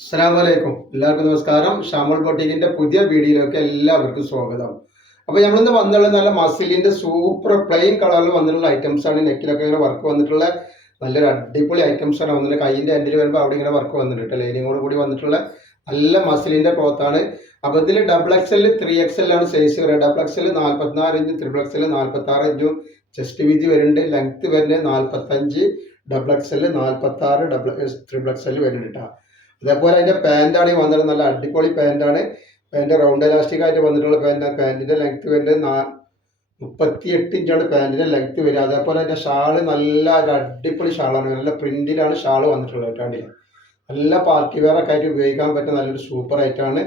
അസ്സലാമലൈക്കും. എല്ലാവർക്കും നമസ്കാരം. ഷാമുൽ ബൊട്ടീക്കിന്റെ പുതിയ വീഡിയോയിലേക്ക് എല്ലാവർക്കും സ്വാഗതം. അപ്പോൾ നമ്മളിന്ന് വന്നുള്ള നല്ല മസിലിന്റെ സൂപ്പർ പ്ലെയിൻ കളറിൽ വന്നിട്ടുള്ള ഐറ്റംസ് ആണ്. നെക്കിലൊക്കെ ഇങ്ങനെ വർക്ക് വന്നിട്ടുള്ള നല്ലൊരു അടിപൊളി ഐറ്റംസ് ആണ് വന്നിട്ട് കൈയിന്റെ എൻഡിൽ വരുമ്പോൾ അവിടെ ഇങ്ങനെ വർക്ക് വന്നിട്ടുണ്ട്. ലൈനിങ്ങോട് കൂടി വന്നിട്ടുള്ള നല്ല മസിലിന്റെ ക്ലോത്ത് ആണ്. അപ്പോൾ ഇതിൽ XXL 3XL ആണ് സൈസ് വരുന്നത്. XXL 44 ഇഞ്ച്, XXL 46 ഇഞ്ചും ചെസ്റ്റ് വീതി വരുന്നുണ്ട്. ലെങ്ത് വരുന്നത് 45, XXL 46, XXL വരുന്നുണ്ട്. അതേപോലെ അതിന്റെ പാൻറ്റാണ് വന്നത്. നല്ല അടിപൊളി പാൻറ്റാണ്. പാൻറ് റൗണ്ട് എലാസ്റ്റിക് ആയിട്ട് വന്നിട്ടുള്ള പാൻറ്റാണ്. പാൻറ്റിന്റെ ലെങ്ത് വരുന്നത് 38 ഇഞ്ചാണ് പാൻറ്റിന്റെ ലെങ്ത് വരിക. അതേപോലെ അതിന്റെ ഷാള് നല്ല അടിപൊളി ഷാളാണ്. നല്ല പ്രിന്റിലാണ് ഷാള് വന്നിട്ടുള്ളത് കേട്ടോ. നല്ല പാർട്ടി വെയർ ഒക്കെ ആയിട്ട് ഉപയോഗിക്കാൻ പറ്റുന്ന നല്ലൊരു സൂപ്പർ ഐറ്റമാണ്.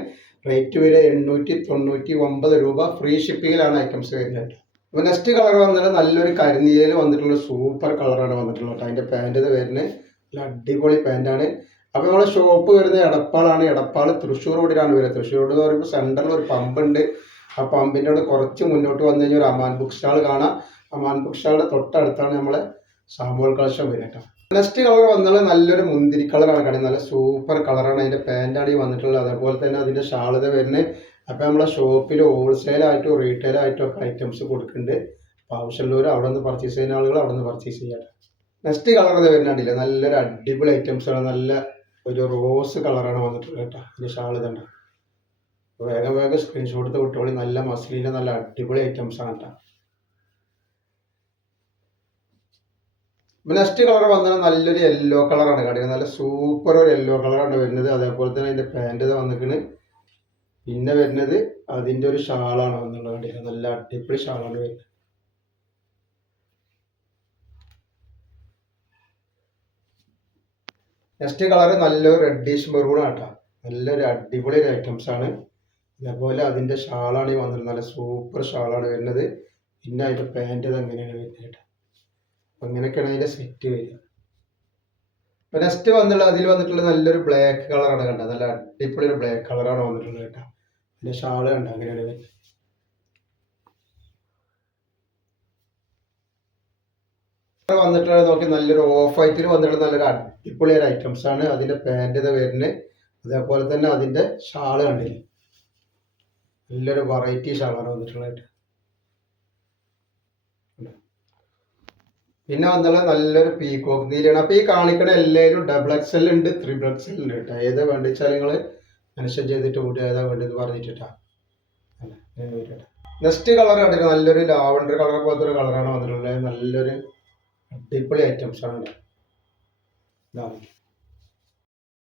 റേറ്റ് വരെ 899 രൂപ. ഫ്രീ ഷിപ്പിങ്ങിലാണ് ഐറ്റംസ് വരുന്നത്. അപ്പോൾ നെക്സ്റ്റ് കളർ വന്നത് നല്ലൊരു കരിനീലയിൽ വന്നിട്ടുള്ള സൂപ്പർ കളറാണ് വന്നിട്ടുള്ളത് കേട്ടോ. അതിന്റെ പാൻറ്റ് വരുന്നത് നല്ല അടിപൊളി പാൻറ്റാണ്. അപ്പോൾ നമ്മളെ ഷോപ്പ് വരുന്നത് എടപ്പാളാണ്. എടപ്പാൾ തൃശ്ശൂർ റോഡിലാണ് വരുന്നത്. തൃശ്ശൂർ റോഡ് എന്ന് പറയുമ്പോൾ സെൻറ്ററിൽ ഒരു പമ്പുണ്ട്. ആ പമ്പിൻ്റെ അവിടെ കുറച്ച് മുന്നോട്ട് വന്നു കഴിഞ്ഞാൽ ഒരു അമാൻ ബുക്ക് സ്റ്റാൾ കാണാം. അമാൻ ബുക്ക് സ്റ്റാളിൻ്റെ തൊട്ടടുത്താണ് നമ്മളെ സാമുവൽ കളക്ഷൻ വരിക കേട്ടോ. നെക്സ്റ്റ് കളർ വന്നാൽ നല്ലൊരു മുന്തിരി കളറാണ് കാണുന്നത്. നല്ല സൂപ്പർ കളറാണ്. അതിൻ്റെ പാൻറ്റാണ് ഈ വന്നിട്ടുള്ളത്. അതേപോലെ തന്നെ അതിൻ്റെ ഷാളിത വരുന്നത്. അപ്പോൾ നമ്മളെ ഷോപ്പിൽ ഹോൾസെയിലായിട്ടും റീറ്റെയിലായിട്ടും ഒക്കെ ഐറ്റംസ് കൊടുക്കുന്നുണ്ട്. അപ്പോൾ ആവശ്യമുള്ളവർ അവിടെ നിന്ന് പർച്ചേസ് ചെയ്യുന്ന ആളുകൾ അവിടെ നിന്ന് പർച്ചേസ് ചെയ്യാം. നെക്സ്റ്റ് കളർ അത് വരുന്നുണ്ടല്ലേ, നല്ലൊരു അടിപൊളി ഐറ്റംസാണ്. നല്ല ഒരു റോസ് കളറാണ് വന്നിട്ടുള്ളത് കേട്ടോ. ഇതിൻ്റെ ഷാൾ ഇതുണ്ട്. വേഗം സ്ക്രീൻഷോട്ട് എടുത്ത് വിട്ടോളി. നല്ല മസ്ലിൻ്റെ നല്ല അടിപൊളി ഐറ്റംസ് ആണ് കേട്ടോ. നെക്സ്റ്റ് കളർ വന്നാൽ നല്ലൊരു യെല്ലോ കളറാണ് കാണിക്കുന്നത്. നല്ല സൂപ്പർ ഒരു യെല്ലോ കളറാണ് വരുന്നത്. അതേപോലെ തന്നെ അതിൻ്റെ പാൻറ്റ് വന്നിരിക്കുന്നത്. പിന്നെ വരുന്നത് അതിൻ്റെ ഒരു ഷാളാണ് വന്നുള്ളത് കാണിക്കുന്നത്. നല്ല അടിപൊളി ഷാളാണ് വരുന്നത്. നെക്സ്റ്റ് കളർ നല്ലൊരു റെഡിഷ് മെറൂൺ ആട്ടോ. നല്ലൊരു അടിപൊളി ഒരു ഐറ്റംസ് ആണ്. അതേപോലെ അതിൻ്റെ ഷാളാണ് ഈ വന്നിട്ട് നല്ല സൂപ്പർ ഷാളാണ് വരുന്നത്. പിന്നെ അതിൻ്റെ പാൻറ്റ് ഇത് അങ്ങനെയാണ് വരുന്നത് കേട്ടോ. അപ്പം അങ്ങനെയൊക്കെയാണ് അതിൻ്റെ സെറ്റ് വരിക. അപ്പം നെക്സ്റ്റ് വന്നിട്ടുള്ള അതിൽ വന്നിട്ടുള്ള നല്ലൊരു ബ്ലാക്ക് കളറാണ് കണ്ടത്. നല്ല അടിപൊളി ഒരു ബ്ലാക്ക് കളറാണ് വന്നിട്ടുള്ളത് കേട്ടോ. അതിൻ്റെ ഷാള് കണ്ടോ അങ്ങനെയാണ് വരുന്നത്. വന്നിട്ടുള്ളത് നോക്കി നല്ലൊരു ഓഫ് വൈറ്റിൽ വന്നിട്ടുള്ള നല്ലൊരു അടിപൊളി ഒരു ഐറ്റംസ് ആണ്. അതിന്റെ പാൻറ് ഇത് വരുന്നത്. അതേപോലെ തന്നെ അതിന്റെ ഷാള് കണ്ടില്ലേ, നല്ലൊരു വെറൈറ്റി ഷാളാണ് വന്നിട്ടുള്ളത്. പിന്നെ വന്നുള്ളത് നല്ലൊരു പീകോക്ക് നീലാണ്. അപ്പൊ ഈ കാണിക്കണ എല്ലാവരും XXL ഉണ്ട്, XXL ഉണ്ട് കേട്ടോ. ഏതാ വേണ്ടിച്ചാൽ നിങ്ങൾ മെൻഷൻ ചെയ്തിട്ട് കൂട്ടി ഏതാ വേണ്ടത് പറഞ്ഞിട്ടാ. നെക്സ്റ്റ് കളർ കണ്ടിട്ട് നല്ലൊരു ലാവണ്ടർ കളർ പോലത്തെ ഒരു കളറാണ് വന്നിട്ടുള്ളത്. നല്ലൊരു അടിപൊളി ഐറ്റംസ് ആണ്.